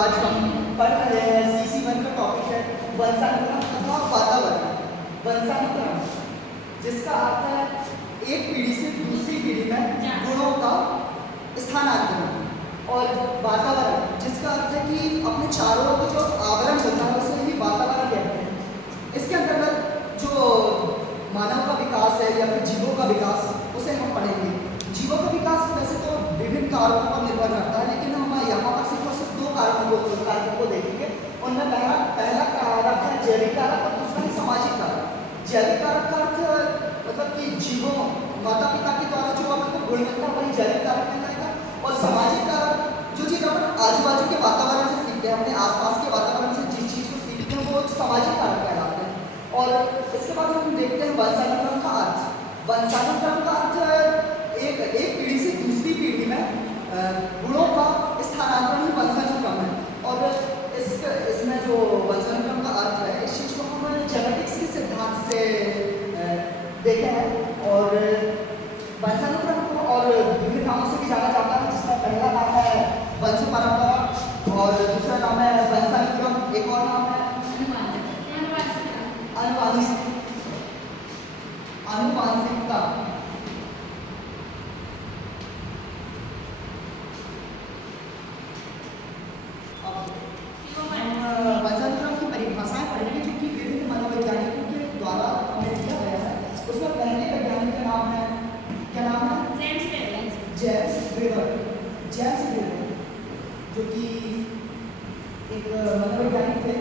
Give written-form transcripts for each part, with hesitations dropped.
आज हम पढ़ रहे हैं CC1 का टॉपिक है वंशानुक्रम तथा वातावरण। वंशानुक्रम जिसका अर्थ है एक पीढ़ी से दूसरी पीढ़ी में गुणों का स्थानांतरण, और वातावरण जिसका अर्थ है कि अपने चारों ओर जो आवरण होता है उसे ही वातावरण कहते हैं। इसके अंतर्गत जो मानव का विकास है या फिर जीवों का विकास उसे हम पढ़ेंगे। जीवों का विकास वैसे तो विभिन्न कारकों पर निर्भर करता है, लेकिन हम यहाँ पर सिर्फ दो कारकों को देखेंगे। उनमें पहला कारक है जैविक कारक और दूसरा है सामाजिक कारक। जैविक कारक का अर्थ मतलब कि जीवों माता पिता के द्वारा जो हमको गुण मिलता है वही जैविक कारक कहलाएगा, और सामाजिक कारक जो चीज़ अपन आजू बाजू के वातावरण से सीखते हैं, अपने आसपास के वातावरण से जिस चीज़ को सीखते हैं वो सामाजिक कारक कहलाते हैं। और इसके बाद हम देखते हैं वंशानुक्रम का अर्थ। वंशानुक्रम का अर्थ एक पीढ़ी से दूसरी पीढ़ी में गुणों का स्थानांतरण ही वंशानुक्रम है। और इसमें जो वंशानुक्रम का अर्थ है इस चीज़ को हम जेनेटिक्स के सिद्धांत से देखे हैं, और वंशानुक्रम को और विभिन्न नामों से भी जाना जाता है, जिसका पहला नाम है वंश परंपरा और दूसरा नाम है वंशानुक्रम, एक और नाम है आनुवांशिकता। वंशानुक्रम की परिभाषाएं पढ़ेंगे जो कि विभिन्न मनोवैज्ञानिकों के द्वारा हमें दिया गया है। उसमें पहले वैज्ञानिक का नाम है, क्या नाम है? James weber. जेम्स वेबर जो कि एक मनोवैज्ञानिक थे।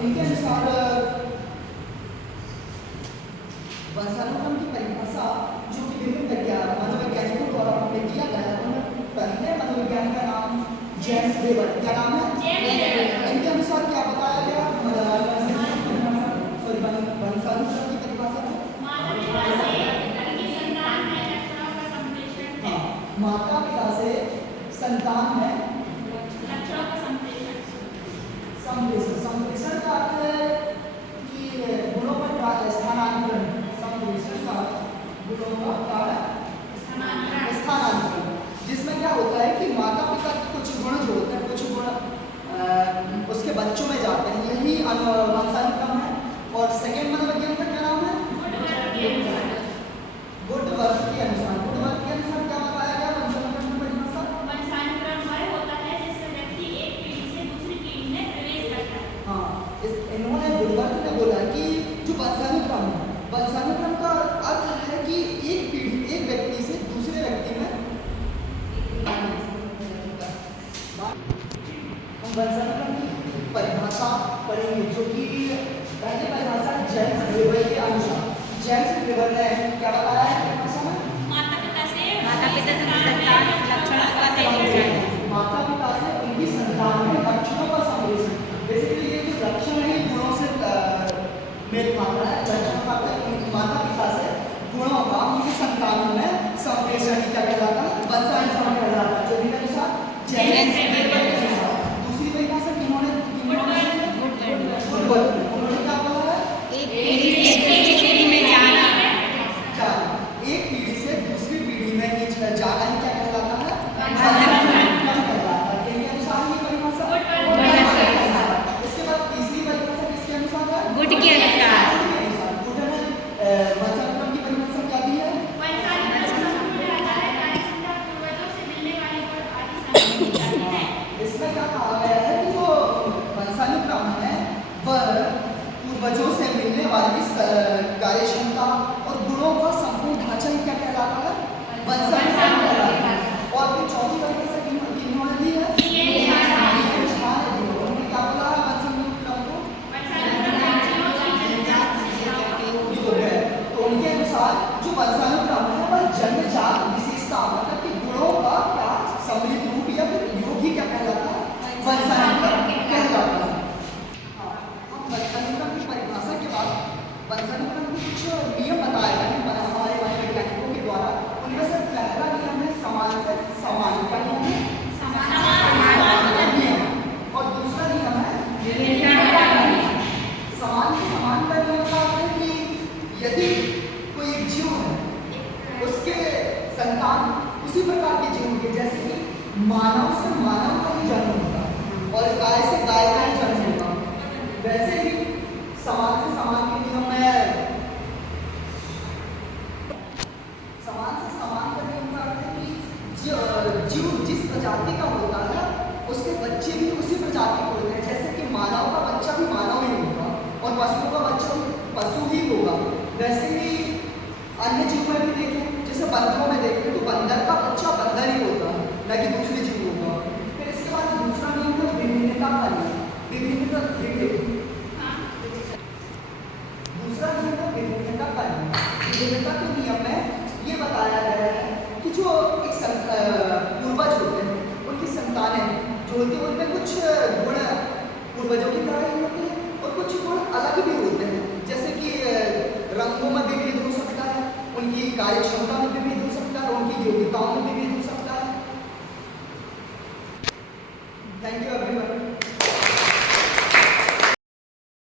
इनके अनुसार वंशानुक्रम की परिभाषा जो कि विभिन्न मनोवैज्ञानिकों द्वारा हमें दिया गया है, उनमें पहले मनोवैज्ञानिक का नाम जेम्स वेबर। क्या नाम है? इनके अनुसार क्या बताया गया वंशानुक्रम की परिभाषा में? माता पिता से संतान में संप्रेषण का अर्थ है कि गुणों पर स्थानांतरण। संप्रेषण का गुणों का स्थानांतरण, जिसमें क्या होता है कि माता पिता के कुछ गुण जो होते हैं, कुछ गुण उसके बच्चों में जाते हैं, यही वंशानुक्रम है। और सेकेंड मनोविज्ञान का क्या नाम है? गुडवर्थ के अनुसार। गुडवर्थ के अनुसार क्या बताया गया वंशानुक्रम की परिभाषा? वंशानुक्रम वह होता है जिससे व्यक्ति एक पीढ़ी से दूसरी पीढ़ी में प्रवेश करता है। हाँ, इन्होंने गुडवर्थ ने बोला कि जो वंशानुक्रम है, वंशानुक्रम का अर्थ है कि एक पीढ़ी, एक व्यक्ति से दूसरे व्यक्ति में हम वंशानुक्रम की परिभाषा पढ़ेंगे, जो कि पहली परिभाषा जेम्स वेबर के अनुसार। जेम्स वेबर ने क्या बताया है परिभाषा में? माता पिता से माता पिता से उनकी संतान में लक्षणों का संप्रेषण। बेसिकली ये जो लक्षण है गुणों से मेल खाता है। लक्षण खाता है उनकी माता पिता से गुणों का उनकी संतानों में संप्रेषण क्या कहलाता है? वंशानुक्रम कहलाता है, जो भी अनुसार जेम्स वेबर के अनुसार। दूसरी परिभाषा किन्होंने गुडवर्थ ने उन्होंने क्या बोला है? एक पीढ़ी से दूसरी पीढ़ी में ही जाना ही क्या कहलाता है? वंशानुक्रम कहलाता है। किनके अनुसार ये परिभाषा? इसके बाद तीसरी परिभाषा किसके अनुसार है? गुड के अनुसार। गुड ने वंशानुक्रम की परिभाषा क्या दी है? इसमें क्या कहा गया है कि जो वंशानुक्रम है वह पूर्वजों से मिलने वाली कार्यक्षमता और गुणों का संपूर्ण ढांचा ही क्या कहलाता है? वंशानुक्रम कहलाता है। और फिर चौथी परिभाषा किन्होंने दी है? उन्होंने क्या बोला है वंशानुक्रम को? तो उनके अनुसार जो वंशानुक्रम है वह जन्मजात विशेषता, मतलब कि गुणों का क्या सम्मिलित रूप या फिर योग ही क्या कहलाता है? वंशानुक्रम कहलाता है। हम वंशानुक्रम की परिभाषा के बाद वंशानुक्रम के कुछ नियम बताए गए हैं हमारे मनोवैज्ञानिकों के द्वारा। उनमें से पहला नियम है समान से समान। क्या नियम है? नियम। और दूसरा नियम है समान से समान का नियम का अर्थ है कि यदि कोई एक जीव है उसके संतान उसी प्रकार के जीव के, जैसे कि मानव से मानव का ही जन्म होता है और गाय से गाय का ही जन्म होता है। वैसे ही समान से समान के नियम में समान से समान का नियम का अर्थ है कि जीव जिस प्रजाति का होता है उसके बच्चे भी उसी प्रजाति के होते हैं। जैसे कि मानव का बच्चा भी मानव ही होगा और पशुओं का बच्चा भी पशु ही होगा। वैसे ही अन्य जीवों में भी देखें, जैसे बंदरों में देखें तो बंदर का बच्चा बंदर ही होता है, न कि दूसरे जीव होगा। फिर इसके बाद दूसरा नियम है विभिन्नता का नियम। विभिन्नता दूसरा नियम है विभिन्नता का नियम। विभिन्नता के नियम में ये बताया गया है कि जो एक पूर्वज होते हैं उनकी संतानें जो होती है उनमें कुछ गुण पूर्वजों की तरह ही होते हैं और कुछ गुण अलग भी होते हैं। जैसे कि रंगों में भी भेद हो सकता है, उनकी कार्य क्षमता में भी भेद हो सकता है, उनकी योग्यताओं में भी भेद हो सकता है। Thank you.